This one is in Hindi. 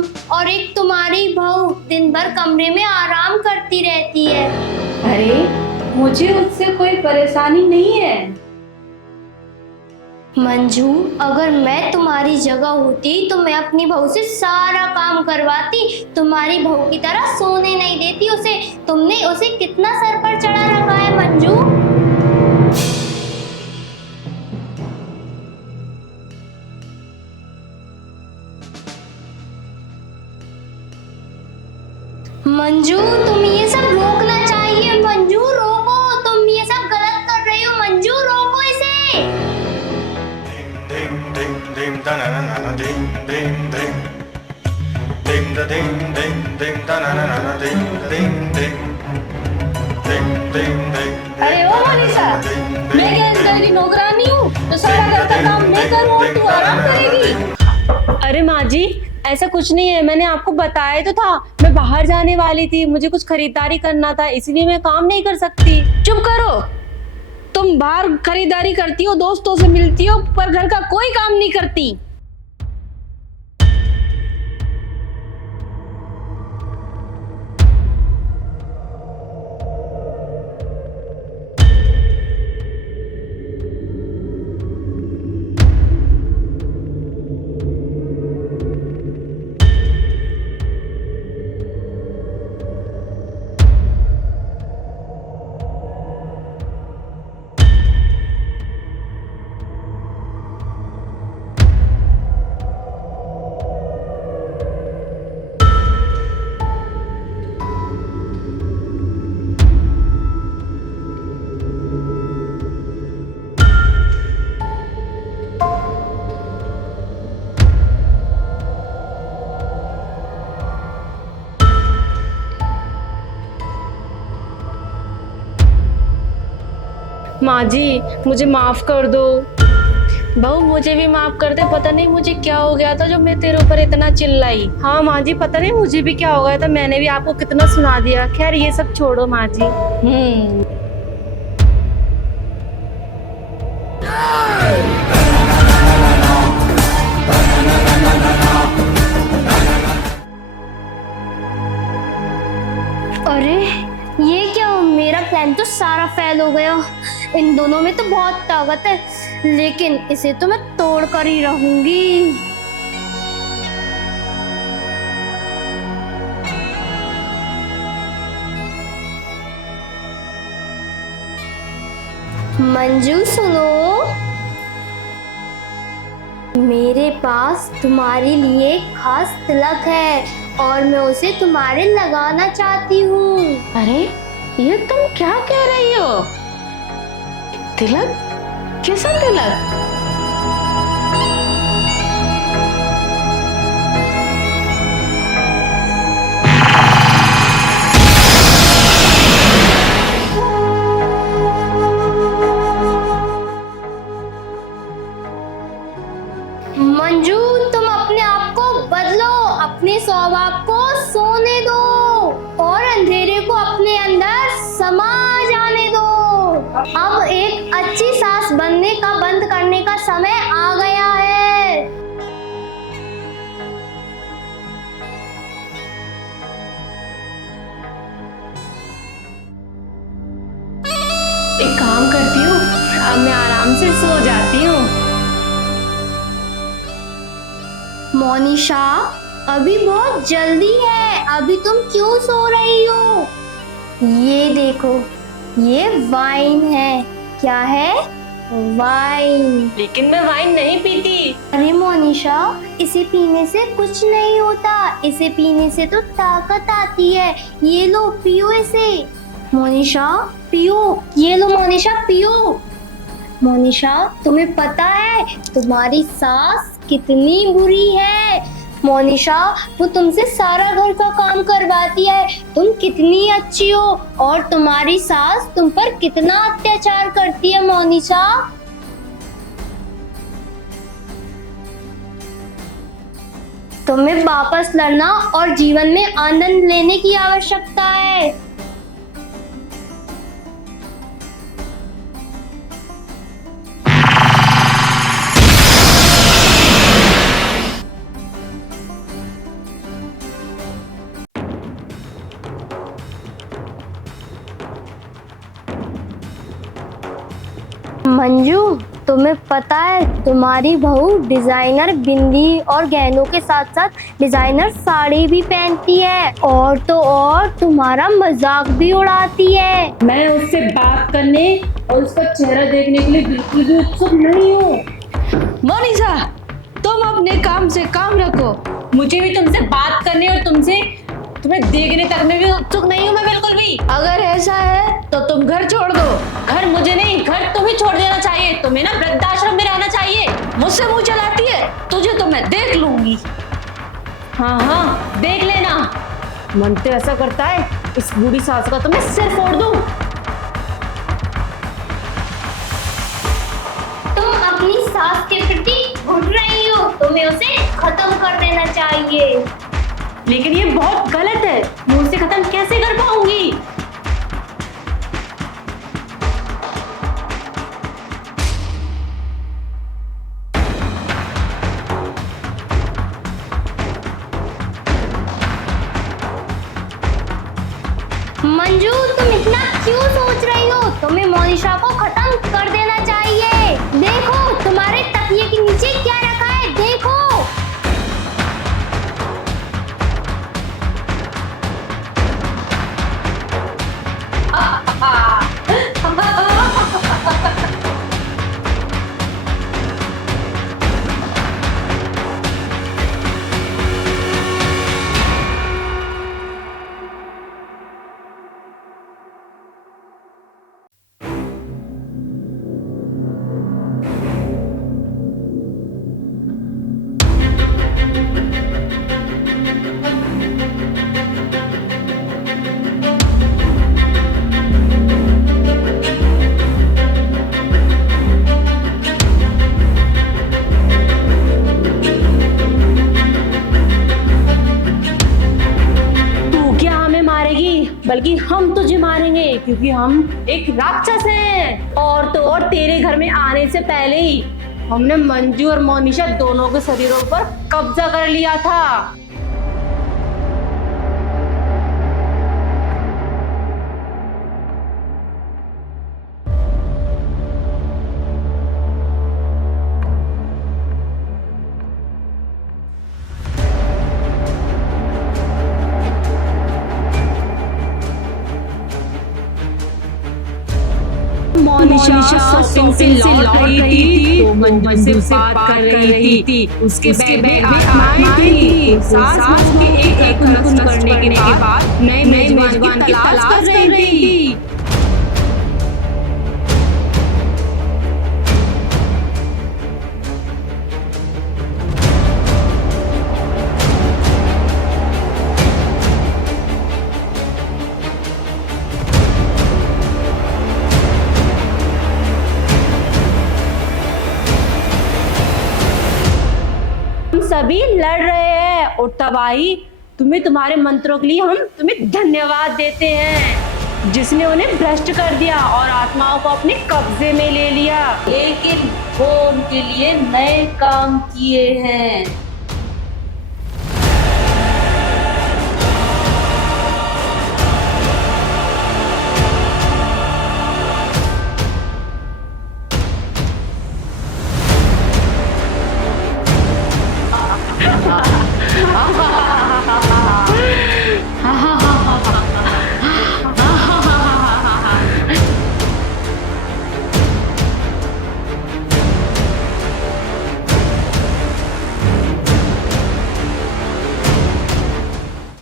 तुम और एक तुम्हारी बहू दिन भर कमरे में आराम करती रहती है। अरे मुझे उससे कोई परेशानी नहीं है। मंजू, अगर मैं तुम्हारी जगह होती तो मैं अपनी बहू से सारा काम करवाती, तुम्हारी बहू की तरह सोने नहीं देती उसे। तुमने उसे कितना सर पर चढ़ा रखा है मंजू। मंजू, तुम ये सब रोकना चाहिए। मंजू रोको, तुम ये सब गलत कर रही हो। मंजू रोको इसे। अरे ओ मनीषा, मैं क्या इस घर की नौकरानी हूँ तो सारा घर का काम मैं करूँ और तू आराम करेगी? अरे माँ जी, ऐसा कुछ नहीं है। मैंने आपको बताया तो था, मैं बाहर जाने वाली थी, मुझे कुछ खरीदारी करना था, इसलिए मैं काम नहीं कर सकती। चुप करो। तुम बाहर खरीदारी करती हो, दोस्तों से मिलती हो, पर घर का कोई काम नहीं करती। माँ जी, मुझे माफ कर दो। बहू, मुझे भी माफ कर दे। पता नहीं मुझे क्या हो गया था जो मैं तेरे ऊपर इतना चिल्लाई। हाँ माँ जी, पता नहीं मुझे भी क्या हो गया था, मैंने भी आपको कितना सुना दिया। खैर ये सब छोड़ो माँ जी। अरे ये क्या हो? मेरा प्लान तो सारा फेल हो गया। इन दोनों में तो बहुत ताकत है, लेकिन इसे तो मैं तोड़ कर ही रहूंगी। मंजू सुनो, मेरे पास तुम्हारे लिए एक खास तिलक है और मैं उसे तुम्हारे लगाना चाहती हूँ। अरे ये तुम क्या कह रही हो? तिलक? कैसा तिलक? मंजू, तुम अपने आप को बदलो, अपने स्वभाव को सोने दो और अंधेरे को अपने अंदर समा जाने दो। अब एक अच्छी सास बनने का बंद करने का समय आ गया है। एक काम करती हूँ, अब मैं आराम से सो जाती हूँ। मोनिशा, अभी बहुत जल्दी है, अभी तुम क्यों सो रही हो? ये देखो, ये वाइन है। क्या है? वाइन। लेकिन मैं वाइन नहीं पीती। अरे मोनिशा, इसे पीने से कुछ नहीं होता, इसे पीने से तो ताकत आती है। ये लो, पियो इसे। मोनिशा पियो, ये लो मोनिशा पियो। मोनिशा, तुम्हें पता है तुम्हारी सास कितनी बुरी है? मोनिशा, वो तुमसे सारा घर का काम करवाती है, तुम कितनी अच्छी हो, और तुम्हारी सास तुम पर कितना अत्याचार करती है। मोनिशा, तुम्हें वापस लड़ना और जीवन में आनंद लेने की आवश्यकता है। मंजू, तुम्हें पता है तुम्हारी बहू डिजाइनर बिंदी और गहनों के साथ साथ डिजाइनर साड़ी भी पहनती है, और तो और तुम्हारा मजाक भी उड़ाती है। मैं उससे बात करने और उसका चेहरा देखने के लिए बिल्कुल भी उत्सुक नहीं हूँ। मोनिशा, तुम अपने काम से काम रखो। मुझे भी तुमसे बात करने और तुम्हें देखने तक में भी उत्सुक नहीं हूँ मैं बिल्कुल भी। अगर ऐसा है तो तुम घर छोड़ दो। घर मुझे नहीं, घर तुम्हें छोड़ देना चाहिए। तुम्हें ना वृद्धाश्रम में रहना चाहिए। मुझसे मुंह चलाती है, तुझे तो मैं देख लूंगी। हाँ, देख लेना। मन तो ऐसा करता है इस बूढ़ी सास का तो मैं सिर फोड़ दूं। तुम अपनी सास के प्रति घुट रही हो, तुम्हें उसे खत्म कर देना चाहिए। लेकिन ये बहुत गलत है, मैं उसे खत्म कैसे कर पाऊंगी? मंजू, तुम इतना क्यों सोच रही हो? तुम्हें मोनिशा को खत्म कर देना चाहिए। देखो तुम्हारे तकिए के नीचे क्या रखा है, देखो। बल्कि हम तुझे मारेंगे, क्योंकि हम एक राक्षस हैं। और तो और तेरे घर में आने से पहले ही हमने मंजू और मोनिशा दोनों के शरीरों पर कब्जा कर लिया था। मोनिशा शॉपिंग से लौट रही थी तो मंजू से बात कर रही थी। उसके बैग में आत्माएं थी। सास के एक कुन करने के बाद नए मेजबान की तलाश कर रही थी। सभी लड़ रहे हैं और तबाही तुम्हें, तुम्हारे मंत्रों के लिए हम तुम्हें धन्यवाद देते हैं, जिसने उन्हें भ्रष्ट कर दिया और आत्माओं को अपने कब्जे में ले लिया। लेकिन वो उनके लिए नए काम किए हैं।